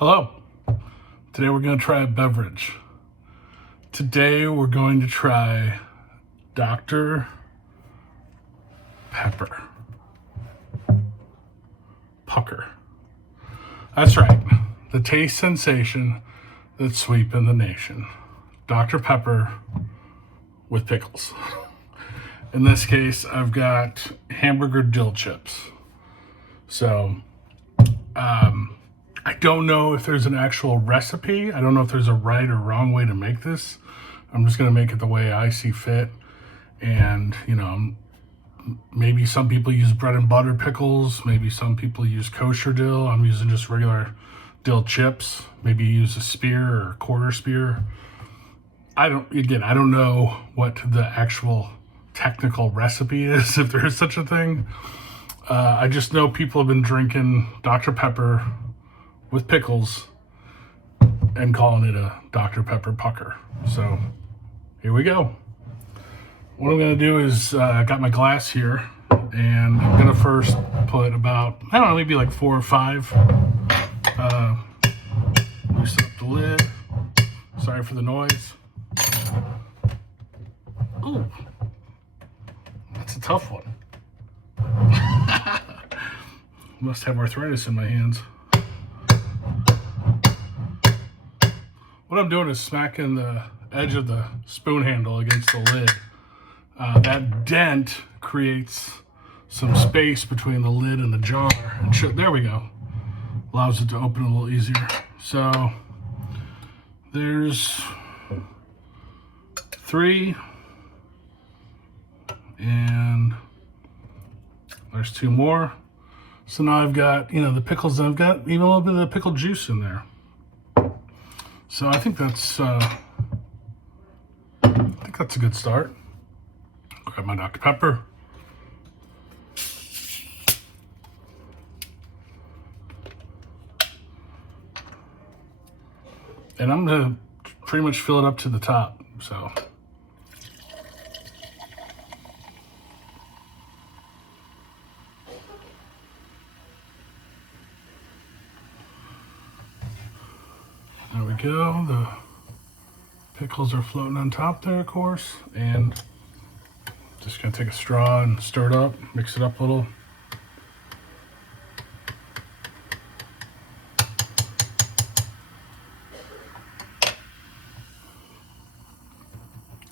Hello. Today we're going to try a beverage. Today we're going to try Dr. Pepper. Pucker. That's right. The taste sensation that's sweeping the nation. Dr. Pepper with pickles. In this case, I've got hamburger dill chips. So, I don't know if there's an actual recipe. I don't know if there's a right or wrong way to make this. I'm just going to make it the way I see fit. And, maybe some people use bread and butter pickles. Maybe some people use kosher dill. I'm using just regular dill chips. Maybe use a spear or a quarter spear. I don't know what the actual technical recipe is, if there is such a thing. I just know people have been drinking Dr. Pepper with pickles and calling it a Dr. Pepper Pucker. So here we go. What I'm going to do is I got my glass here, and I'm going to first put about, I don't know, maybe like 4 or 5. Loosen up the lid. Sorry for the noise. Ooh, that's a tough one. Must have arthritis in my hands. What I'm doing is smacking the edge of the spoon handle against the lid. That dent creates some space between the lid and the jar. And there we go. Allows it to open a little easier. So there's 3. And there's 2 more. So now I've got, the pickles, and I've got even a little bit of the pickle juice in there. So I think that's a good start. Grab my Dr. Pepper. And I'm gonna pretty much fill it up to the top, so. There we go. The pickles are floating on top there, of course. And just gonna take a straw and stir it up, mix it up a little.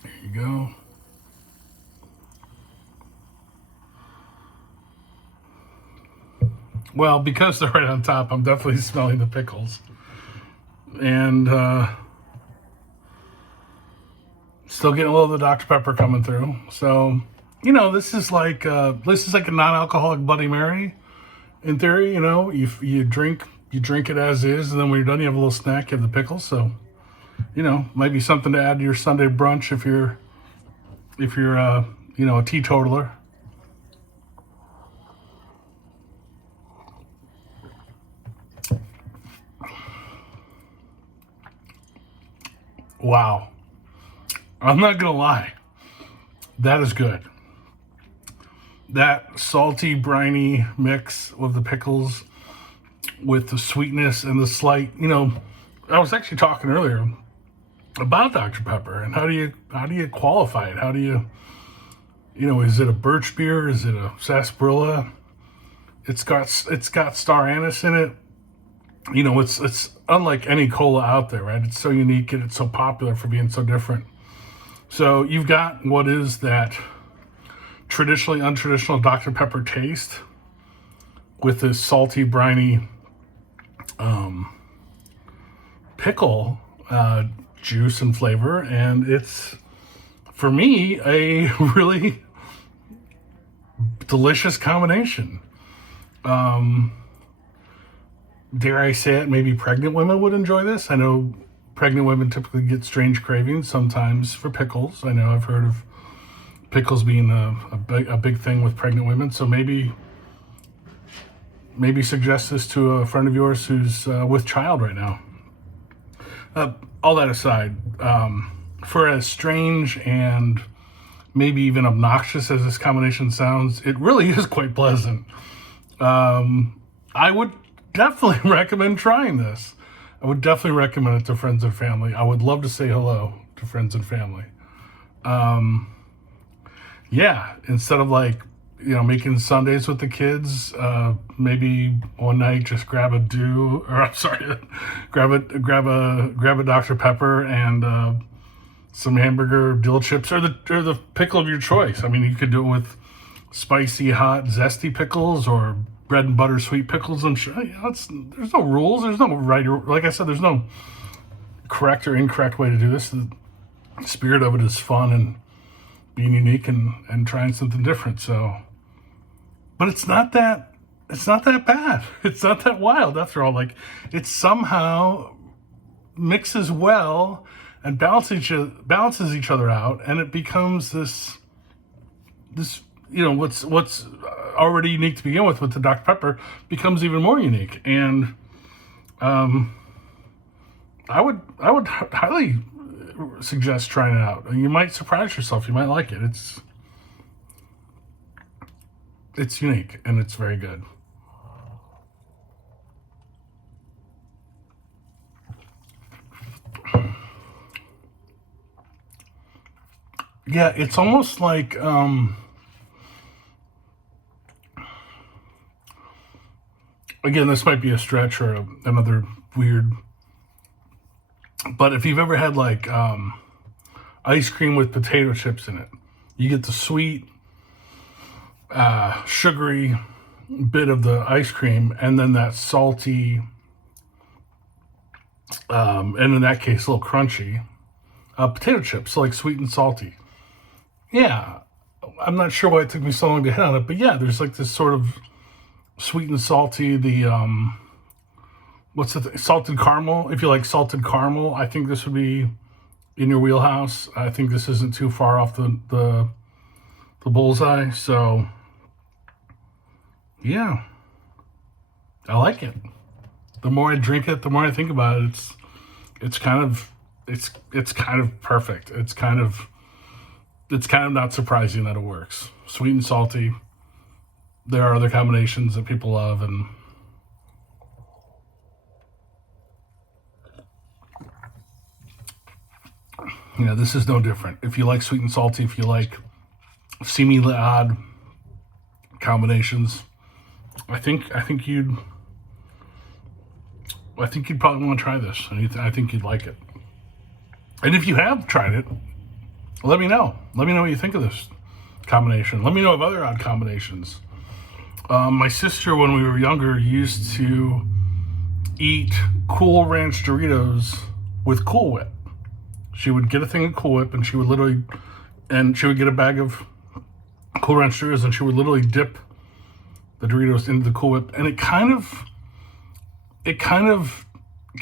There you go. Well, because they're right on top, I'm definitely smelling the pickles. And still getting a little of the Dr. Pepper coming through. So, this is like a non-alcoholic Bloody Mary. In theory, you drink it as is, and then when you're done, you have a little snack. You have the pickles. So, might be something to add to your Sunday brunch if you're a teetotaler. Wow. I'm not going to lie. That is good. That salty, briny mix with the pickles, with the sweetness and the slight, I was actually talking earlier about Dr. Pepper and how do you qualify it? How do you, is it a birch beer? Is it a sarsaparilla? It's got star anise in it. It's unlike any cola out there, right? It's so unique and it's so popular for being so different. So you've got what is that traditionally untraditional Dr. Pepper taste with this salty, briny pickle juice and flavor. And it's, for me, a really delicious combination. Dare I say it, maybe pregnant women would enjoy this. I know pregnant women typically get strange cravings sometimes for pickles. I know I've heard of pickles being a big thing with pregnant women. So maybe suggest this to a friend of yours who's with child right now. All that aside, for as strange and maybe even obnoxious as this combination sounds, it really is quite pleasant. I would definitely recommend trying this. I would definitely recommend it to friends and family. I would love to say hello to friends and family. Yeah, instead of like, making Sundays with the kids, maybe one night just grab a grab a Dr. Pepper and some hamburger dill chips or the pickle of your choice. I mean, you could do it with spicy, hot, zesty pickles or bread and butter sweet pickles. I'm sure there's no rules. There's no right or, like I said, there's no correct or incorrect way to do this. The spirit of it is fun and being unique and trying something different. So, but it's not that bad. It's not that wild after all. Like, it somehow mixes well and balances each other out, and it becomes this what's already unique to begin with the Dr. Pepper becomes even more unique. And I would highly suggest trying it out. You might surprise yourself. You might like it. It's unique and it's very good. Yeah, it's almost like again, this might be a stretch or another weird, but if you've ever had like ice cream with potato chips in it, you get the sweet, sugary bit of the ice cream, and then that salty, and in that case, a little crunchy potato chips, so like sweet and salty. Yeah, I'm not sure why it took me so long to hit on it, but yeah, there's like this sort of sweet and salty. The what's the salted caramel? If you like salted caramel, I think this would be in your wheelhouse. I think this isn't too far off the bullseye. So yeah, I like it. The more I drink it, the more I think about it. It's kind of perfect. It's kind of not surprising that it works. Sweet and salty. There are other combinations that people love, and this is no different. If you like sweet and salty, if you like seemingly odd combinations, I think you'd probably want to try this, and I think you'd like it. And if you have tried it, let me know. Let me know what you think of this combination. Let me know of other odd combinations. My sister, when we were younger, used to eat Cool Ranch Doritos with Cool Whip. She would get a thing of Cool Whip, and she would get a bag of Cool Ranch Doritos, and she would literally dip the Doritos into the Cool Whip, and it kind of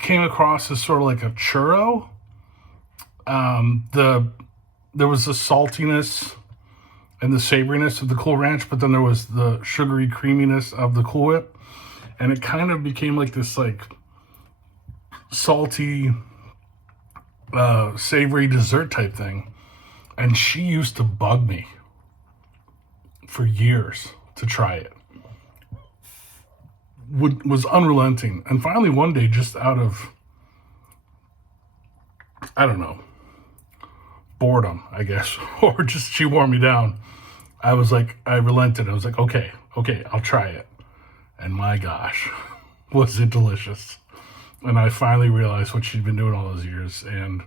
came across as sort of like a churro. There was the saltiness and the savoriness of the Cool Ranch, but then there was the sugary creaminess of the Cool Whip, and it kind of became like this like salty, savory dessert type thing. And she used to bug me for years to try it. Was unrelenting, and finally one day, just out of, I don't know, boredom, I guess, or just she wore me down, I relented. I was like, okay, I'll try it. And my gosh, was it delicious. And I finally realized what she'd been doing all those years. And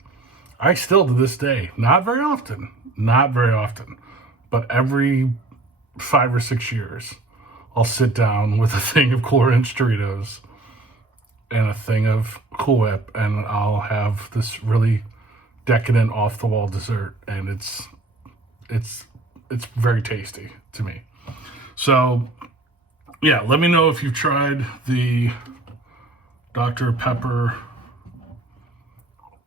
I still, to this day, not very often, but every 5 or 6 years, I'll sit down with a thing of Cool Ranch Doritos and a thing of Cool Whip, and I'll have this really decadent, off-the-wall dessert, and it's very tasty to me. So, yeah, let me know if you've tried the Dr. Pepper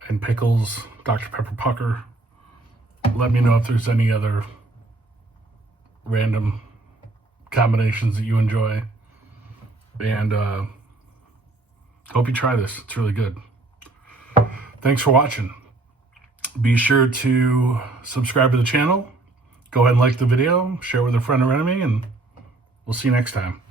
and pickles, Dr. Pepper pucker. Let me know if there's any other random combinations that you enjoy, and hope you try this. It's really good. Thanks for watching. Be sure to subscribe to the channel. Go ahead and like the video, share with a friend or enemy, and we'll see you next time.